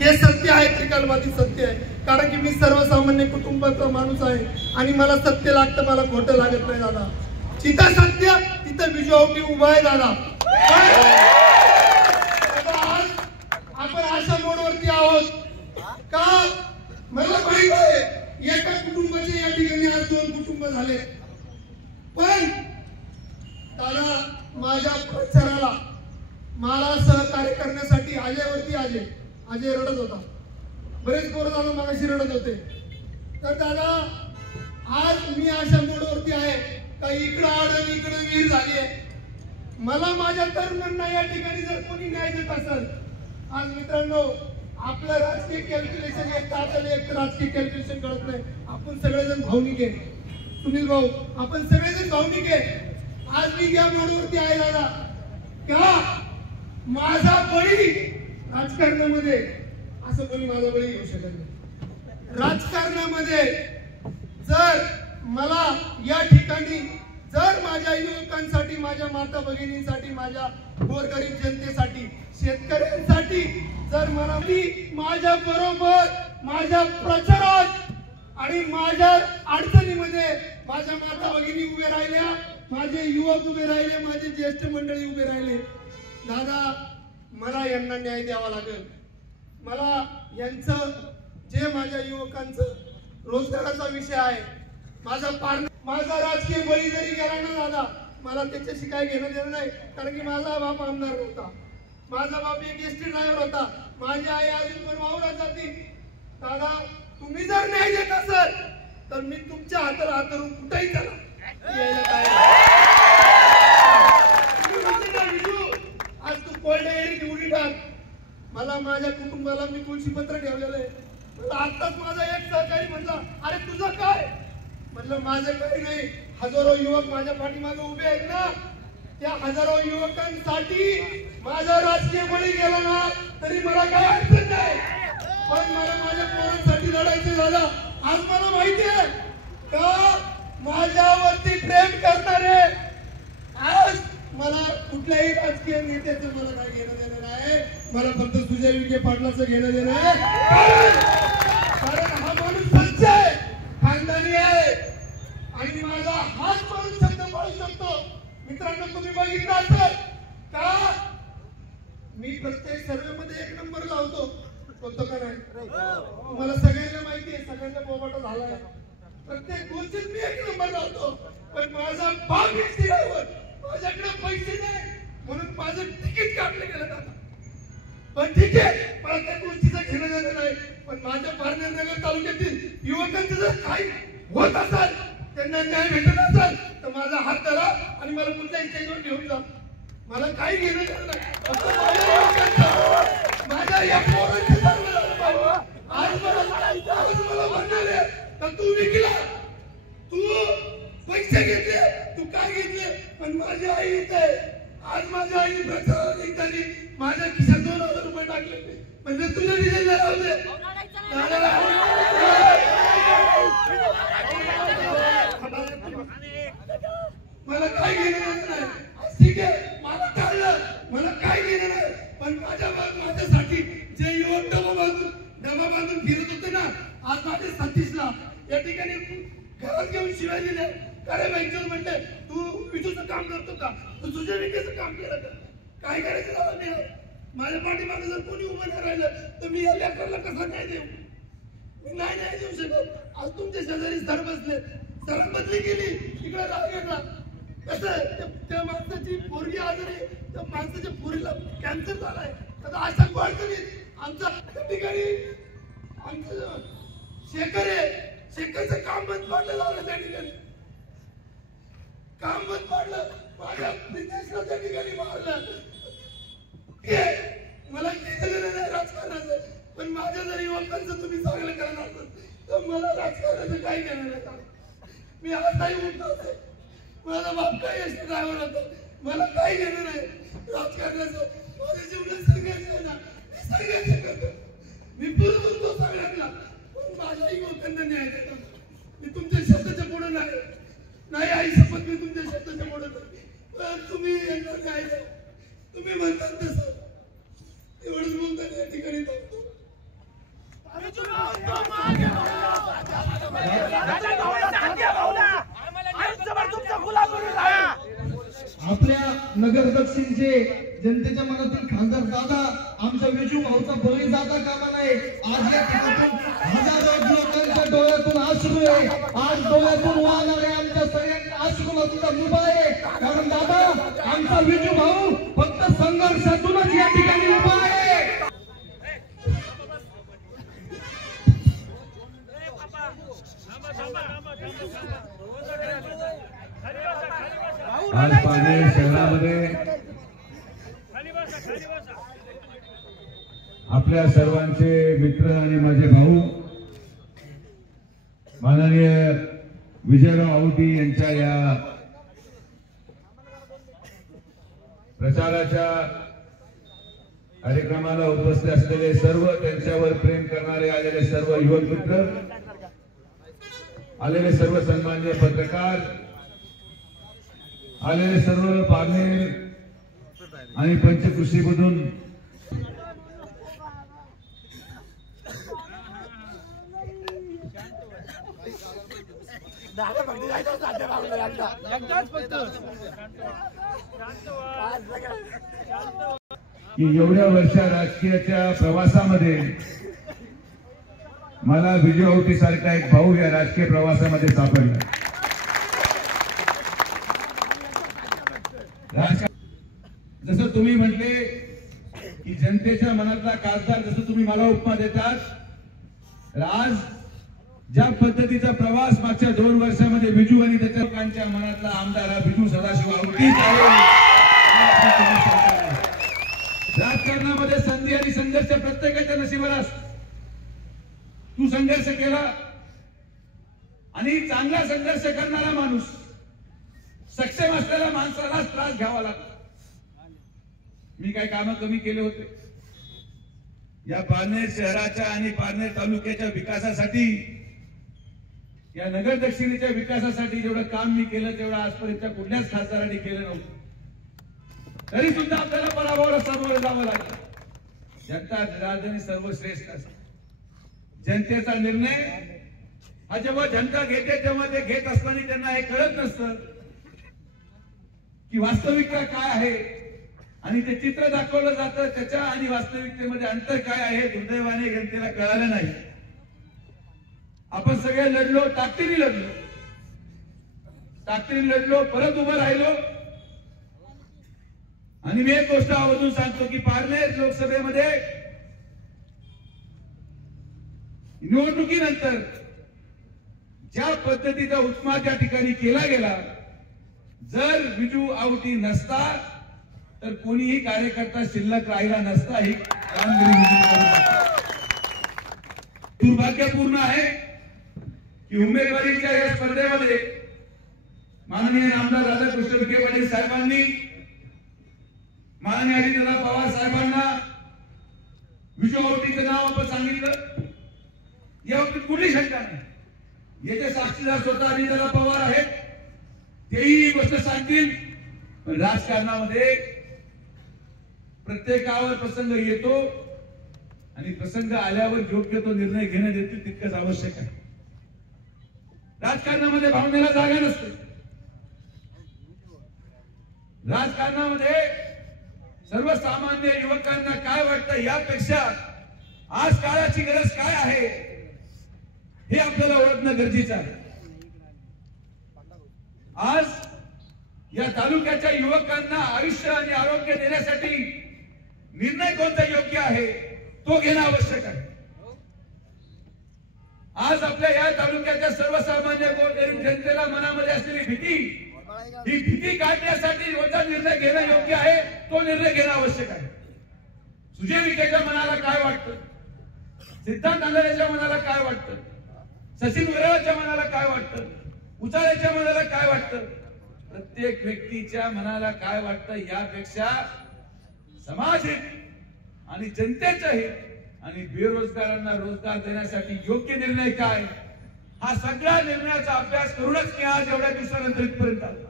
हे सत्य आहे, त्रिकालबाधी सत्य आहे. कारण की मी सर्वसामान्य कुटुंबाचा माणूस आहे आणि मला सत्य लागतं, मला खोटं लागत नाही दादा. जिथं सत्य तिथं विजयावटी उभा आहे दादा. आज आपण अशा मोडवरती आहोत का मला माहित आहे एका कुटुंबाचे या ठिकाणी आज 2 कुटुंब झाले. पण दादा माझ्या प्रचाराला मला सहकार्य करण्यासाठी अजय रडत होता. बरेच पोरं दादा मागाशी रडत होते. तर दादा आज मी अशा मोडवरती आहे का इकडं आड आणि इकडं विहीर झाली आहे. मला माझ्या तरुणांना या ठिकाणी जर कोणी न्याय देत असेल, आज मित्रांनो आपलं राजकीय कॅल्क्युलेशन एक आपल्याला एक राजकीय कॅल्क्युलेशन कळत नाही. आपण सगळेजण भावनिक आहे सुनील भाऊ, आपण सगळेजण भावनिक आहे. आज मी या मोडवरती आहे दादा का माझा बळी राजकारणामध्ये असं कोणी माझा बळी घेऊ शकत नाही. राजकारणामध्ये जर मला या ठिकाणी जर माझ्या युवकांसाठी, माझ्या माता भगिनींसाठी, माझ्या गोरगरीब जनतेसाठी, शेतकऱ्यांसाठी जर मला माझ्या बरोबर माझ्या प्रचारात आणि माझ्या अडचणीमध्ये माझ्या माता भगिनी उभे राहिल्या, माझे युवक उभे राहिले, माझे ज्येष्ठ मंडळी उभे राहिले. दादा मला यांना न्याय द्यावा लागेल. मला यांचं जे माझ्या युवकांचं रोजगाराचा विषय आहे, माझा राजकीय बळी जरी गेला ना दादा, मला त्याच्याशी काय घेणं देणं नाही. कारण की माझा बाप आमदार होता, माझा बाप एक एसटी ड्रायव्हर होता, माझी आई अजून पण वावरात जाते. दादा तुम्ही जर न्याय देत असाल तर मी तुमच्या हाताला हात धरून कुठेही चला. आज तू कोल्ड एअर उडी टाक. मला माझ्या कुटुंबाला मी तुळशी पत्र ठेवलेलं आहे. मला आत्ताच माझा एक सहकारी म्हटला, अरे तुझं काय? म्हटलं माझं काही नाही, हजारो युवक माझ्या पाठीमागे उभे आहेत ना, त्या हजारो युवकांसाठी माझा राजकीय बळी गेला ना तरी मला काय अडचण नाही. पण मला माझ्या पोरांसाठी लढायचं झालं. आज मला माहिती आहे का माझ्यावरती प्रेम करणारे आज मला कुठल्याही राजकीय नेत्याचं मला काय घेणं देणं नाही. मला फक्त सुजय विखे पाटलाचं घेणं देणं आहे. कारण हा माणूस सच्चा आहे, खानदानी आहे आणि माझा हात माणूस शब्द पाळू शकतो. मित्रांनो तुम्ही बघितलं असेल का मी प्रत्येक सर्वेमध्ये 1 नंबर लावतो, होतो का नाही? मला सगळ्यांना माहिती आहे, सगळ्यांना बोबाटा झालाय. प्रत्येक गोष्टीत मी 1 नंबर लावतो. पण माझा बाप ड्रायव्हर, माझ्याकडे पैसे नाही म्हणून माझं तिकीट काढलं गेलं जातं. पण ठीक आहे, मला त्या गोष्टीचं घेणं देणं नाही. पण माझ्या पारनेर नगर तालुक्यातील युवकांचं जर काही होत असेल, त्यांना न्याय भेटत असेल तर माझा हात धरा आणि मला कुठल्याही स्टेजवर घेऊन जा. मला काही घेणं देणं नाही. माझ्या या पोरांचं आज मला म्हणणार आहे तर तू विकला, तू पैसे घेतले, तू काय घेतले. पण माझी आई इथे आज माझ्या आईने प्रचार निघताना माझ्या खिशात 2000 रुपये टाकले. म्हणजे तुझ्या दिलेले लावले. मला काय घेणं नाही. ठीक आहे मला कळलं, मला काय घेणं नाही. पण माझ्यासाठी जे युवक डबा बांधून फिरत होते ना, आज माझ्या सतीशला या ठिकाणी घरात घेऊन शिवाय दिले. अरे बँकेवर म्हणते तू विजूचं काम करतो का, तू तुझ्या विकेचं काम केलं का, काय करायचं दादा मी. माझ्या पाठीमागे जर कोणी उभं नाही राहिलं तर मी या लेकराला कसा न्याय देऊ? मी नाही न्याय देऊ शकत. आज तुमच्या शेजारी सर बसले, सर बदली केली, इकडे राग घेतला. कसं त्या माणसाची पोरगी आजारी, त्या माणसाच्या पोरीला कॅन्सर झालाय. आता अशा अडचणीत आमच्या ठिकाणी आमचं शेखर आहे, शेखरचं काम बंद पाडलं लावलं. त्या ठिकाणी काम बंद पाडलं, माझ्या बिझनेसला त्या ठिकाणी मारलं. मला केलेलं नाही राजकारणाचं. पण माझ्या जर युवकांचं तुम्ही चांगलं करणार तर मला राजकारणाचं काही घेणं नाही. मी आजही उठवते, माझा बाप काय एसटी ड्रायव्हर होता, मला काही घेणं नाही राजकारणाचं. माझ्या जीवनात संघर्ष आहे ना, मी संघर्ष करतो, मी बरोबर तो सगळ्यांना. पण माझ्या युवकांना न्याय देतो. मी तुमच्या शब्दाच्या पुढे नाही आई शपथ, मी तुमच्या शब्दाच्या पुढे नाही. तुम्ही यांना न्याय द्या, तुम्ही म्हणतात तसं. एवढंच बोलताना या ठिकाणी थांबतो. नगर दक्षिणचे जनतेच्या मनातील खासदार दादा आमच्या विजू भाऊचा बळी जाता कामा नाही। आज या ठिकाणी हजारो लोकांच्या डोळ्यातून अश्रू आहे, आज डोळ्यातून वाहणारे आमच्या सगळ्यांच्या अश्रूला सुद्धा मुभा आहे, कारण दादा आमचा विजू भाऊ फक्त संघर्षातूनच या ठिकाणी उभा आहे। आज पारनेर शहरामध्ये आपल्या सर्वांचे मित्र आणि माझे भाऊ माननीय विजयराव औटी यांच्या या प्रचाराच्या कार्यक्रमाला उपस्थित असलेले सर्व, त्यांच्यावर प्रेम करणारे आलेले सर्व युवक मित्र, आलेले सर्व सन्माननीय पत्रकार, आलेले सर्व पारनेर आणि पंचकृषीमधून की एवढ्या वर्ष राजकीयाच्या प्रवासामध्ये मला विजय औटी सारखा एक भाऊ या राजकीय प्रवासामध्ये सापडला। जसं तुम्ही म्हटले की जनतेच्या मनातला खासदार, जसं तुम्ही मला उपमा देतात, आज ज्या पद्धतीचा प्रवास मागच्या 2 वर्षामध्ये विजू आणि त्याच्या लोकांच्या मनातला आमदार हा विजू सदाशिव औटीच आहे। राजकारणामध्ये संधी आणि संघर्ष प्रत्येकाच्या नशिबाला असतो। तू संघर्ष केला आणि चांगला संघर्ष करणारा माणूस, सक्षम असलेल्या माणसाला त्रास घ्यावा लागतो। मी काही कामं कमी केले होते या पारनेर शहराच्या आणि पारनेर तालुक्याच्या विकासासाठी, या नगर दक्षिणेच्या विकासासाठी जेवढं काम मी केलं तेवढं आजपर्यंत कुठल्याच खासदारांनी केलं नव्हतं। तरी सुद्धा आपल्याला पराभवाला सामोरे जावं लागलं। जनता राजधानी सर्वश्रेष्ठ असते। जनतेचा निर्णय हा जेव्हा जनता घेते तेव्हा ते घेत असताना त्यांना हे कळत नसतं की वास्तविकता काय आहे, आणि ते चित्र दाखवलं जातं त्याच्या आणि वास्तविकतेमध्ये अंतर काय आहे दुर्दैवाने जनतेला कळालं नाही। आपण सगळे लढलो, ताकदीने लढलो, परत उभं राहिलो। आणि मी एक गोष्ट आवर्जून सांगतो की पारनेर लोकसभेमध्ये निवडणुकीनंतर ज्या पद्धतीचा उत्मा त्या ठिकाणी केला गेला, जर विजू औटी नसता तर कोणीही कार्यकर्ता शिल्लक राहिला नसता। ही कामगिरी दुर्भाग्यपूर्ण आहे की उमेदवारीच्या या स्पर्धेमध्ये माननीय आमदार राधाकृष्ण विखे पाटील साहेबांनी, माननीय अजितदादा पवार साहेबांना विजू औटीचं नाव आपण सांगितलं, याबाबतीत कुठली शंका नाही। याचे साक्षीदार स्वतः अजितदादा पवार आहेत, तेही ही गोष्ट सांगतील। पण राजकारणामध्ये प्रत्येकावर प्रसंग येतो आणि प्रसंग आल्यावर योग्य तो निर्णय घेणं देखील तितकंच आवश्यक आहे। राजकारणामध्ये भावनेला जागा नसते। राजकारणामध्ये सर्वसामान्य युवकांना काय वाटतं यापेक्षा आज काळाची गरज काय आहे हे आपल्याला ओळखणं गरजेचं आहे। आज या तालुक्याच्या युवकांना आयुष्य आणि आरोग्य देण्यासाठी निर्णय कोणता योग्य आहे तो घेणं आवश्यक आहे। आज आपल्या या तालुक्याच्या सर्वसामान्य गोरगरीब जनतेला मनामध्ये असलेली भीती, ही भीती काढण्यासाठी कोणता निर्णय घेणं योग्य आहे तो निर्णय घेणं आवश्यक आहे। सुजय विखेच्या मनाला काय वाटतं, सिद्धांत आंधळेच्या मनाला काय वाटतं, सचिन वरळच्या मनाला काय वाटतं, उचाळ्याच्या मनाला काय वाटतं, प्रत्येक व्यक्तीच्या मनाला काय वाटतं यापेक्षा समाज हित आणि जनतेचं हित आणि बेरोजगारांना रोजगार देण्यासाठी योग्य निर्णय काय, हा सगळा निर्णयाचा अभ्यास करूनच मी आज एवढ्या दिवसानंतर इथपर्यंत आलो।